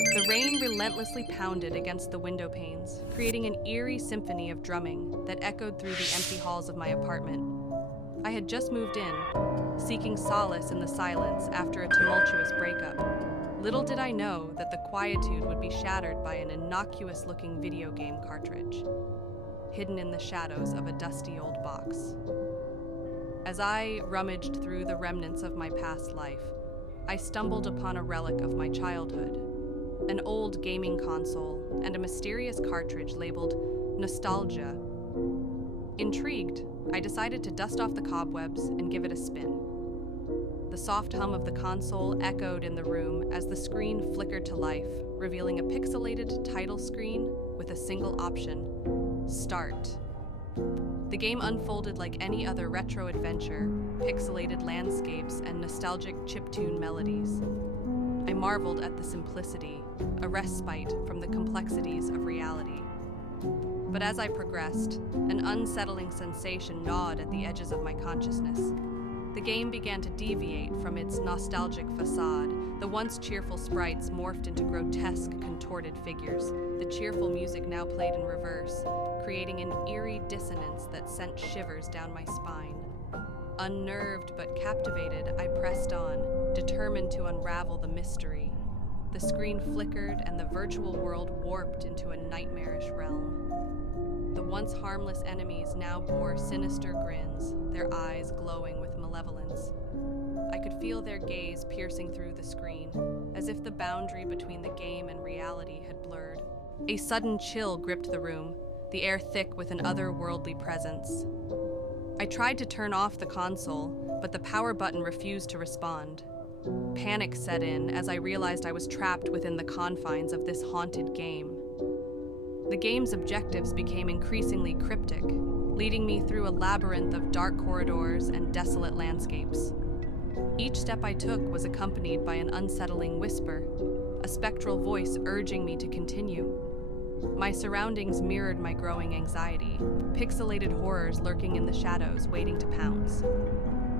The rain relentlessly pounded against the window panes, creating an eerie symphony of drumming that echoed through the empty halls of my apartment. I had just moved in, seeking solace in the silence after a tumultuous breakup. Little did I know that the quietude would be shattered by an innocuous-looking video game cartridge, hidden in the shadows of a dusty old box. As I rummaged through the remnants of my past life, I stumbled upon a relic of my childhood, an old gaming console and a mysterious cartridge labeled Nostalgia. Intrigued, I decided to dust off the cobwebs and give it a spin. The soft hum of the console echoed in the room as the screen flickered to life, revealing a pixelated title screen with a single option: Start. The game unfolded like any other retro adventure, pixelated landscapes and nostalgic chiptune melodies. I marveled at the simplicity, a respite from the complexities of reality. But as I progressed, an unsettling sensation gnawed at the edges of my consciousness. The game began to deviate from its nostalgic facade. The once cheerful sprites morphed into grotesque, contorted figures. The cheerful music now played in reverse, creating an eerie dissonance that sent shivers down my spine. Unnerved but captivated, I pressed on, determined to unravel the mystery. The screen flickered and the virtual world warped into a nightmarish realm. The once harmless enemies now bore sinister grins, their eyes glowing with malevolence. I could feel their gaze piercing through the screen, as if the boundary between the game and reality had blurred. A sudden chill gripped the room, the air thick with an otherworldly presence. I tried to turn off the console, but the power button refused to respond. Panic set in as I realized I was trapped within the confines of this haunted game. The game's objectives became increasingly cryptic, leading me through a labyrinth of dark corridors and desolate landscapes. Each step I took was accompanied by an unsettling whisper, a spectral voice urging me to continue. My surroundings mirrored my growing anxiety, pixelated horrors lurking in the shadows waiting to pounce.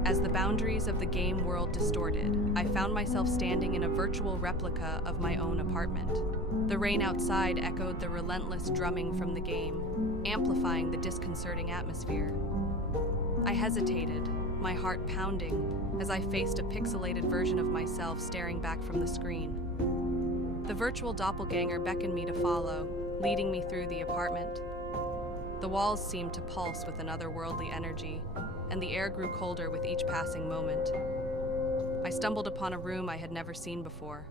As the boundaries of the game world distorted, I found myself standing in a virtual replica of my own apartment. The rain outside echoed the relentless drumming from the game, amplifying the disconcerting atmosphere. I hesitated, my heart pounding, as I faced a pixelated version of myself staring back from the screen. The virtual doppelganger beckoned me to follow, leading me through the apartment. The walls seemed to pulse with an otherworldly energy, and the air grew colder with each passing moment. I stumbled upon a room I had never seen before,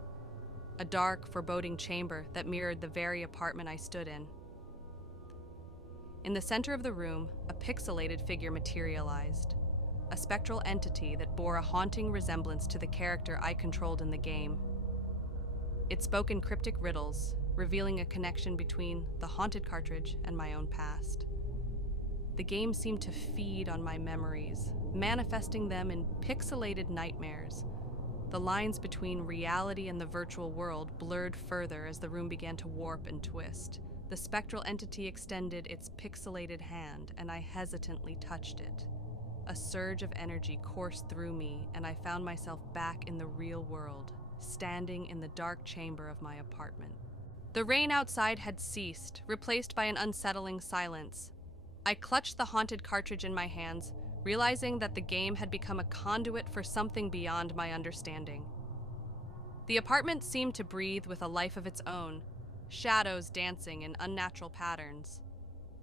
a dark, foreboding chamber that mirrored the very apartment I stood in. In the center of the room, a pixelated figure materialized, a spectral entity that bore a haunting resemblance to the character I controlled in the game. It spoke in cryptic riddles, revealing a connection between the haunted cartridge and my own past. The game seemed to feed on my memories, manifesting them in pixelated nightmares. The lines between reality and the virtual world blurred further as the room began to warp and twist. The spectral entity extended its pixelated hand, and I hesitantly touched it. A surge of energy coursed through me, and I found myself back in the real world, standing in the dark chamber of my apartment. The rain outside had ceased, replaced by an unsettling silence. I clutched the haunted cartridge in my hands, realizing that the game had become a conduit for something beyond my understanding. The apartment seemed to breathe with a life of its own, shadows dancing in unnatural patterns.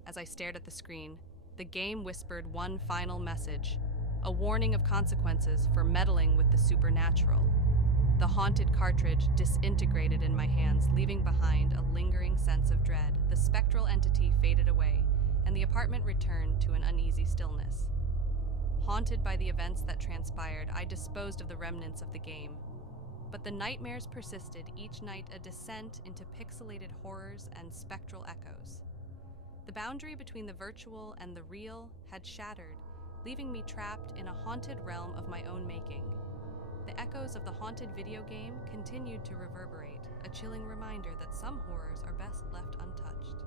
As I stared at the screen, the game whispered one final message, a warning of consequences for meddling with the supernatural. The haunted cartridge disintegrated in my hands, leaving behind a lingering sense of dread. The spectral entity faded away, and the apartment returned to an uneasy stillness. Haunted by the events that transpired, I disposed of the remnants of the game. But the nightmares persisted, each night a descent into pixelated horrors and spectral echoes. The boundary between the virtual and the real had shattered, leaving me trapped in a haunted realm of my own making. The echoes of the haunted video game continued to reverberate, a chilling reminder that some horrors are best left untouched.